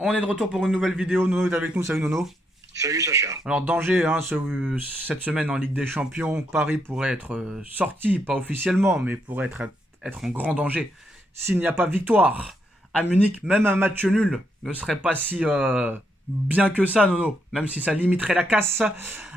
On est de retour pour une nouvelle vidéo. Nono est avec nous. Salut Nono. Salut Sacha. Alors danger cette semaine en Ligue des Champions. Paris pourrait être sorti, pas officiellement, mais pourrait être en grand danger s'il n'y a pas victoire à Munich. Même un match nul ne serait pas si bien que ça, Nono. Même si ça limiterait la casse.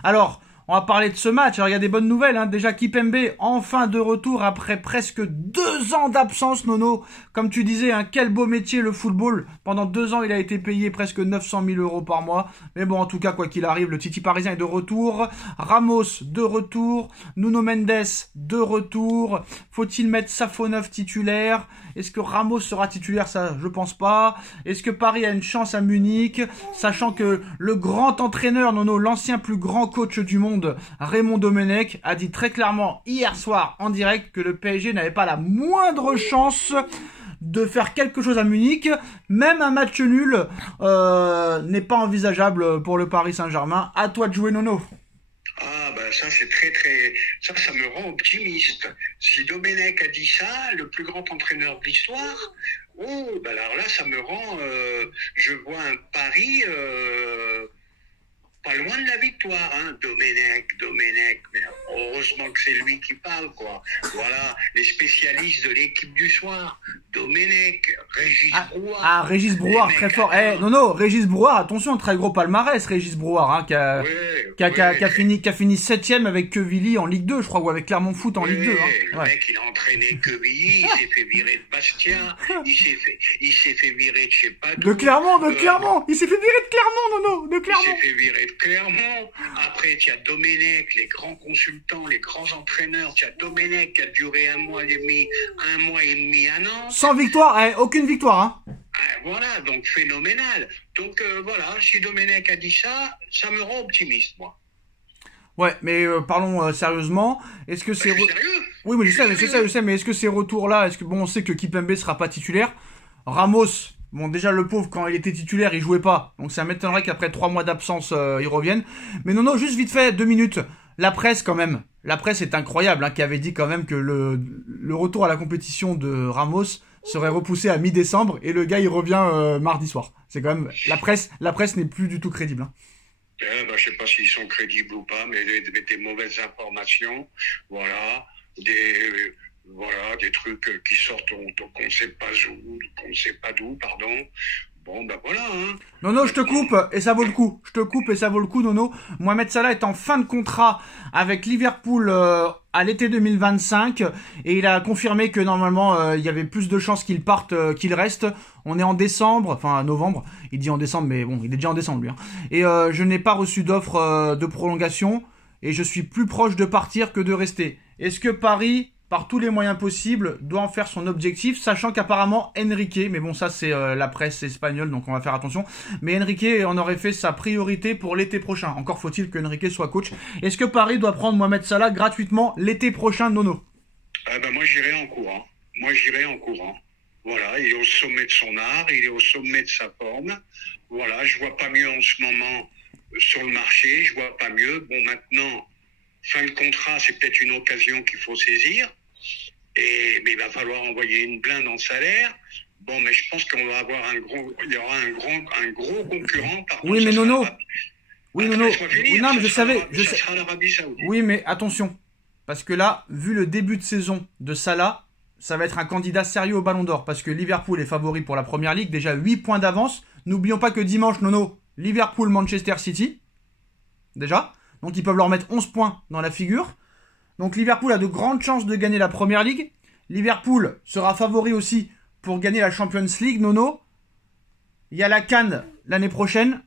Alors, on va parler de ce match. Alors, il y a des bonnes nouvelles. Déjà, Kimpembe, enfin de retour après presque 2 ans d'absence, Nono. Comme tu disais, quel beau métier le football. Pendant 2 ans, il a été payé presque 900 000 euros par mois. Mais bon, en tout cas, quoi qu'il arrive, le Titi parisien est de retour. Ramos, de retour. Nuno Mendes, de retour. Faut-il mettre Safonov titulaire? Est-ce que Ramos sera titulaire? Ça, je pense pas. Est-ce que Paris a une chance à Munich? Sachant que le grand entraîneur, Nono, l'ancien plus grand coach du monde, Raymond Domenech, a dit très clairement hier soir en direct que le PSG n'avait pas la moindre chance de faire quelque chose à Munich. Même un match nul n'est pas envisageable pour le Paris Saint-Germain. À toi de jouer, Nono. Ah bah ça c'est ça me rend optimiste. Si Domenech a dit ça, le plus grand entraîneur de l'histoire, bah alors là ça me rend, je vois un Paris pas loin de la victoire, Domenech, mais heureusement que c'est lui qui parle, quoi. Voilà, les spécialistes de l'équipe du soir, Domenech, Régis Brouard. Régis Brouard, très fort. Non, Régis Brouard, attention, très gros palmarès, Régis Brouard, qui a fini 7ème avec Quevilly en Ligue 2, je crois, ou avec Clermont Foot en Ligue 2. Le mec, il a entraîné Quevilly, il s'est fait virer de Bastia, il s'est fait virer de je sais pas d'où. De Clermont, il s'est fait virer de Clermont, Nono, de Clermont. Il s'est fait virer de Clermont. Après, tu as Domenech, les grands consultants, les grands entraîneurs. Tu as Domenech qui a duré un mois et demi à Nantes. Sans victoire, aucune victoire. Voilà, donc phénoménal. Donc voilà, si Domenech a dit ça, ça me rend optimiste, moi. Ouais, mais parlons sérieusement. Est-ce que c'est... Je suis sérieux. Oui, mais je sais, mais est-ce que ces retours-là, on sait que Kimpembe sera pas titulaire. Ramos, bon, déjà le pauvre, quand il était titulaire, il jouait pas. Donc ça m'étonnerait qu'après 3 mois d'absence, il revienne. Mais non, juste vite fait, 2 minutes. La presse, quand même. La presse est incroyable, qui avait dit quand même que le retour à la compétition de Ramos serait repoussé à mi-décembre. Et le gars, il revient mardi soir. C'est quand même... La presse n'est plus du tout crédible. Je sais pas s'ils sont crédibles ou pas, mais des mauvaises informations, voilà, des trucs qui sortent qu'on ne sait pas d'où, pardon. Bon, ben voilà, Nono, je te coupe, et ça vaut le coup. Nono. Mohamed Salah est en fin de contrat avec Liverpool à l'été 2025, et il a confirmé que normalement, il y avait plus de chances qu'il parte qu'il reste. On est en décembre, enfin novembre, il dit en décembre, mais bon, il est déjà en décembre lui. Et je n'ai pas reçu d'offre de prolongation, et je suis plus proche de partir que de rester. Est-ce que Paris, par tous les moyens possibles, doit en faire son objectif, sachant qu'apparemment Enrique, mais bon ça c'est la presse espagnole, donc on va faire attention, mais Enrique en aurait fait sa priorité pour l'été prochain. Encore faut-il que Enrique soit coach. Est-ce que Paris doit prendre Mohamed Salah gratuitement l'été prochain, Nono? Moi j'irai en courant. Voilà, il est au sommet de son art, il est au sommet de sa forme. Voilà, je vois pas mieux en ce moment sur le marché, je vois pas mieux. Bon, maintenant, fin de contrat, c'est peut-être une occasion qu'il faut saisir. Mais il va falloir envoyer une blinde en salaire. Bon, mais je pense qu'on va avoir un gros concurrent. Par oui, mais Nono. Oui, Nono. Non, mais ça sera l'Arabie Saoudite. Oui, mais attention. Parce que là, vu le début de saison de Salah, ça va être un candidat sérieux au Ballon d'Or. Parce que Liverpool est favori pour la Première Ligue. Déjà 8 points d'avance. N'oublions pas que dimanche, Nono, Liverpool-Manchester City. Déjà. Donc ils peuvent leur mettre 11 points dans la figure. Donc Liverpool a de grandes chances de gagner la Première Ligue. Liverpool sera favori aussi pour gagner la Champions League, Nono. Il y a la CAN l'année prochaine.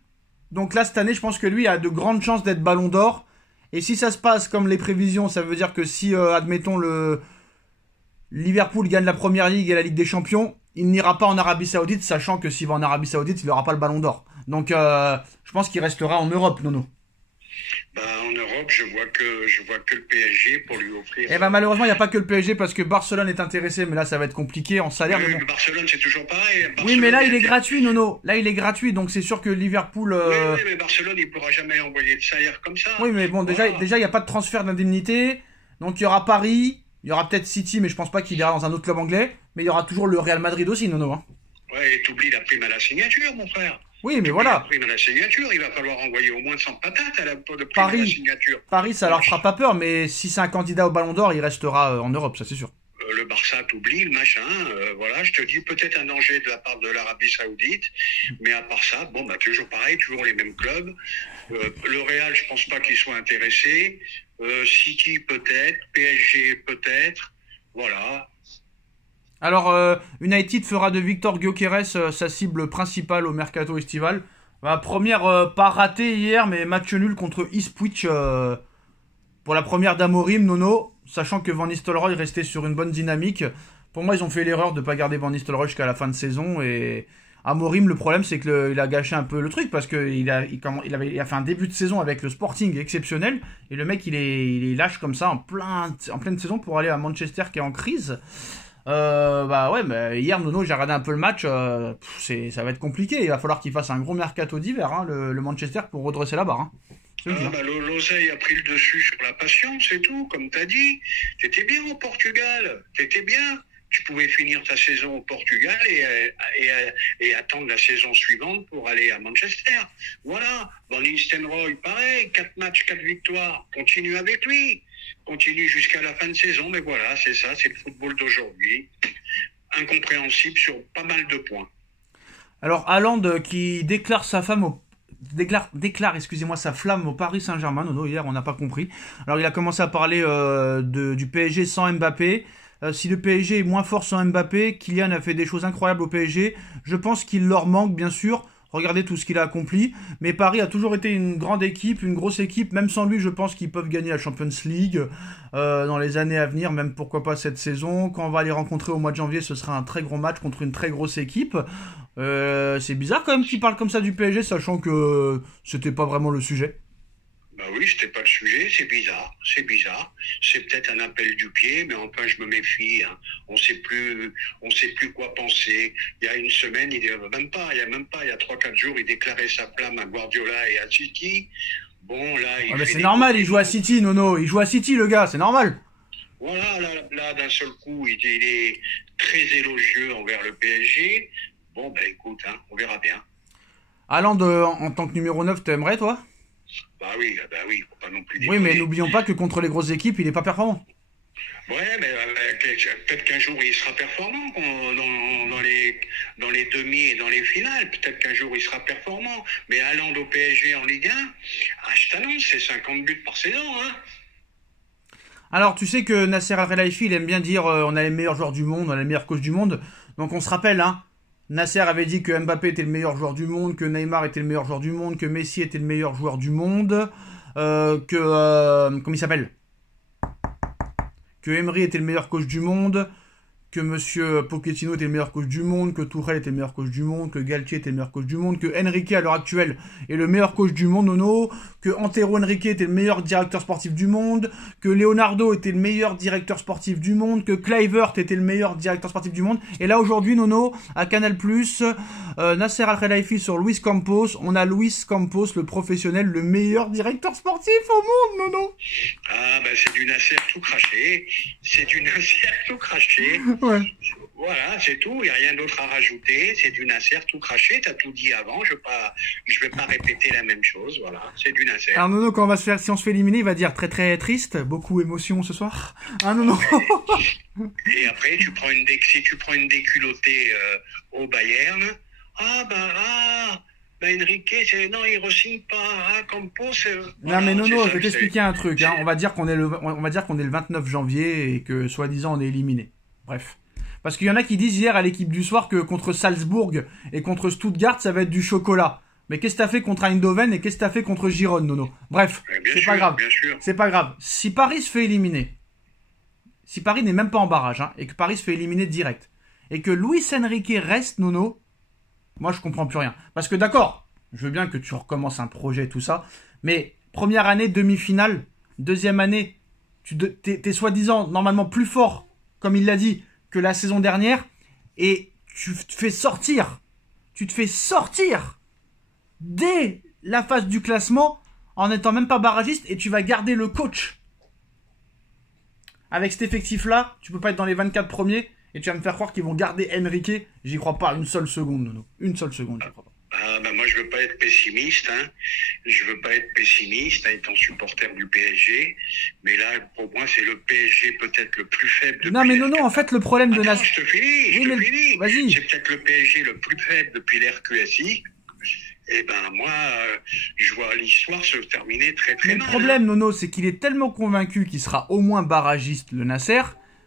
Donc là, cette année, je pense que lui a de grandes chances d'être Ballon d'Or. Et si ça se passe comme les prévisions, ça veut dire que si, admettons, le Liverpool gagne la Première Ligue et la Ligue des Champions, il n'ira pas en Arabie Saoudite, sachant que s'il va en Arabie Saoudite, il n'aura pas le Ballon d'Or. Donc je pense qu'il restera en Europe, Nono. En Europe, je vois que le PSG pour lui offrir. Malheureusement, il n'y a pas que le PSG parce que Barcelone est intéressé, mais là, ça va être compliqué en salaire. Oui, mais Barcelone, c'est toujours pareil. Oui, mais là, il est gratuit, Nono. Là, il est gratuit, donc c'est sûr que Liverpool. Oui, mais Barcelone, il ne pourra jamais envoyer de salaire comme ça. Oui, mais bon, déjà, il n'y a pas de transfert d'indemnité. Donc, il y aura Paris, il y aura peut-être City, mais je pense pas qu'il ira dans un autre club anglais. Mais il y aura toujours le Real Madrid aussi, Nono. Ouais, et t'oublies la prime à la signature, mon frère. Oui, mais T'oublies voilà. La prime à la signature, il va falloir envoyer au moins 100 patates à la de prime à la Paris, signature. Paris, ça leur fera pas peur, mais si c'est un candidat au Ballon d'Or, il restera en Europe, ça c'est sûr. Le Barça t'oublie, le machin, voilà, je te dis peut-être un danger de la part de l'Arabie Saoudite, mais à part ça, bon, bah, toujours pareil, toujours les mêmes clubs. Le Real, je pense pas qu'il soit intéressé. City peut-être, PSG peut-être, voilà. Alors, United fera de Victor Gyökeres sa cible principale au mercato estival. Première pas ratée hier, mais match nul contre Ipswich pour la première d'Amorim, Nono. Sachant que Van Nistelrooy restait sur une bonne dynamique. Pour moi, ils ont fait l'erreur de ne pas garder Van Nistelrooy jusqu'à la fin de saison. Et Amorim, le problème, c'est qu'il a gâché un peu le truc. Parce qu'il a fait un début de saison avec le Sporting exceptionnel. Et le mec, il est lâche comme ça en pleine saison pour aller à Manchester qui est en crise. Hier, Nono, j'ai regardé un peu le match. Ça va être compliqué. Il va falloir qu'il fasse un gros mercato d'hiver, hein, le Manchester, pour redresser la barre. Hein. L'oseille a pris le dessus sur la passion, c'est tout, comme t'as dit. T'étais bien au Portugal, t'étais bien. Tu pouvais finir ta saison au Portugal et attendre la saison suivante pour aller à Manchester. Voilà. Van Nistelrooy, pareil, 4 matchs, 4 victoires. Continue avec lui. Continue jusqu'à la fin de saison, mais voilà, c'est ça, c'est le football d'aujourd'hui. Incompréhensible sur pas mal de points. Alors, Haaland qui déclare sa flamme au Paris Saint-Germain. Nono, hier, on n'a pas compris. Alors, il a commencé à parler du PSG sans Mbappé. Si le PSG est moins fort sans Mbappé, Kylian a fait des choses incroyables au PSG. Je pense qu'il leur manque, bien sûr. Regardez tout ce qu'il a accompli. Mais Paris a toujours été une grande équipe, une grosse équipe. Même sans lui, je pense qu'ils peuvent gagner la Champions League dans les années à venir. Même pourquoi pas cette saison. Quand on va les rencontrer au mois de janvier, ce sera un très gros match contre une très grosse équipe. C'est bizarre quand même qu'il parle comme ça du PSG, sachant que c'était pas vraiment le sujet. Bah oui, c'était pas le sujet, c'est bizarre. C'est peut-être un appel du pied, mais enfin, je me méfie. Hein. On sait plus quoi penser. Il y a une semaine, il y a 3-4 jours, il déclarait sa flamme à Guardiola et à City. Bon, là, mais c'est normal, il joue à City, Nono. Il joue à City, le gars, c'est normal. Voilà, là d'un seul coup, il est très élogieux envers le PSG. Bon, ben écoute, hein, on verra bien. Haaland, en tant que numéro 9, t'aimerais, toi ? Bah oui, faut pas non plus dire. Oui, mais n'oublions pas que contre les grosses équipes, il est pas performant. Ouais, mais peut-être qu'un jour il sera performant dans les demi et dans les finales. Peut-être qu'un jour il sera performant. Mais Haaland au PSG en Ligue 1, je t'annonce, c'est 50 buts par saison. Hein. Alors, tu sais que Nasser Al-Khelaifi, il aime bien dire on a les meilleurs joueurs du monde, on a les meilleurs coachs du monde. Donc on se rappelle, hein. Nasser avait dit que Mbappé était le meilleur joueur du monde, que Neymar était le meilleur joueur du monde, que Messi était le meilleur joueur du monde, comment il s'appelle ? Que Emery était le meilleur coach du monde, que Monsieur Pochettino était le meilleur coach du monde, que Tuchel était le meilleur coach du monde, que Galtier était le meilleur coach du monde, que Enrique à l'heure actuelle est le meilleur coach du monde, Nono, que Antero Henrique était le meilleur directeur sportif du monde, que Leonardo était le meilleur directeur sportif du monde, que Kluivert était le meilleur directeur sportif du monde. Et là aujourd'hui, Nono, à Canal+, Nasser Al-Khelaifi sur Luis Campos, on a Luis Campos, le professionnel, le meilleur directeur sportif au monde, Nono. Ah ben c'est du Nasser tout craché, Ouais. Voilà, c'est tout, il n'y a rien d'autre à rajouter, c'est du Nasser tout craché, t'as tout dit avant, je vais pas répéter la même chose, voilà, c'est du Nasser. Alors Nono, si on se fait éliminer, il va dire très très triste, beaucoup d'émotions ce soir. Ah Nono. Et après, si tu prends une déculottée au Bayern, Enrique, non, il re-signe pas, Campos. Non mais Nono, je vais t'expliquer un truc, hein. On va dire qu'on est le 29 janvier et que soi-disant on est éliminé. Bref. Parce qu'il y en a qui disent hier à l'équipe du soir que contre Salzbourg et contre Stuttgart, ça va être du chocolat. Mais qu'est-ce que t'as fait contre Eindhoven et qu'est-ce que t'as fait contre Girone, Nono? Bref, pas grave. C'est pas grave. Si Paris se fait éliminer, si Paris n'est même pas en barrage, hein, et que Paris se fait éliminer direct, et que Luis Enrique reste, Nono, moi je comprends plus rien. Parce que d'accord, je veux bien que tu recommences un projet, tout ça, mais première année, demi-finale, deuxième année, t'es soi-disant normalement plus fort, comme il l'a dit, que la saison dernière, et tu te fais sortir dès la phase du classement en n'étant même pas barragiste, et tu vas garder le coach. Avec cet effectif-là, tu peux pas être dans les 24 premiers Et tu vas me faire croire qu'ils vont garder Enrique. J'y crois pas une seule seconde, Nono. Une seule seconde, j'y crois pas. Ah, ben moi, je veux pas être pessimiste, hein. Je veux pas être pessimiste, étant supporter du PSG. Mais là, pour moi, c'est le PSG peut-être le plus faible depuis. Non, mais Nono, en fait, le problème de Attends, je te finis. Vas-y. C'est peut-être le PSG le plus faible depuis l'RQSI. Et ben moi, je vois l'histoire se terminer très très mal. Mais le problème, Nono, c'est qu'il est tellement convaincu qu'il sera au moins barragiste, le Nasser,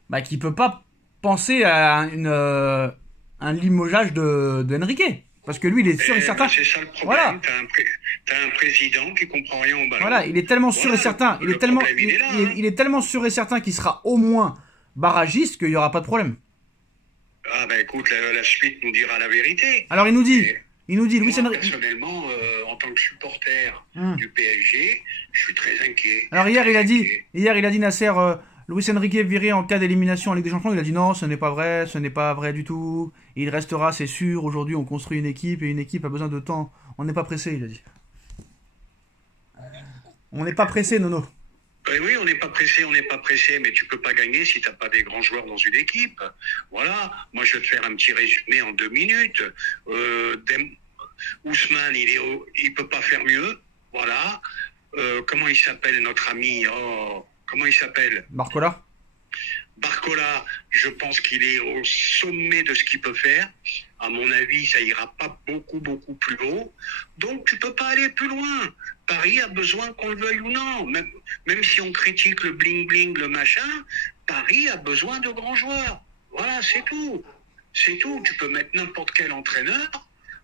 bah, qu'il peut pas penser à un limogeage de Enrique. Parce que lui, il est sûr et certain. C'est ça le problème. Voilà. T'as un président qui comprend rien au ballon. Voilà, il est tellement sûr et certain. Il est tellement sûr et certain qu'il sera au moins barragiste qu'il n'y aura pas de problème. Ah ben écoute, la suite nous dira la vérité. Alors il nous dit, Luis Enrique. Personnellement, en tant que supporter du PSG, je suis très inquiet. Alors hier il a dit Nasser, Luis Enrique viré en cas d'élimination en Ligue des Champions. Il a dit non, ce n'est pas vrai du tout. Il restera, c'est sûr. Aujourd'hui, on construit une équipe et une équipe a besoin de temps. On n'est pas pressé, il a dit. On n'est pas pressé, Nono. Oui, on n'est pas pressé, mais tu peux pas gagner si t'as pas des grands joueurs dans une équipe. Voilà. Moi, je vais te faire un petit résumé en 2 minutes. Ousmane, il peut pas faire mieux. Voilà. Comment il s'appelle notre ami? Comment il s'appelle? Barcola, je pense qu'il est au sommet de ce qu'il peut faire. À mon avis, ça ira pas beaucoup plus haut. Donc, tu peux pas aller plus loin. Paris a besoin qu'on le veuille ou non. Même si on critique le bling-bling, le machin, Paris a besoin de grands joueurs. Voilà, c'est tout. C'est tout. Tu peux mettre n'importe quel entraîneur.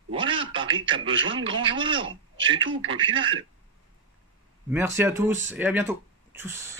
Voilà, Paris, tu as besoin de grands joueurs. C'est tout, point final. Merci à tous et à bientôt. Tchuss.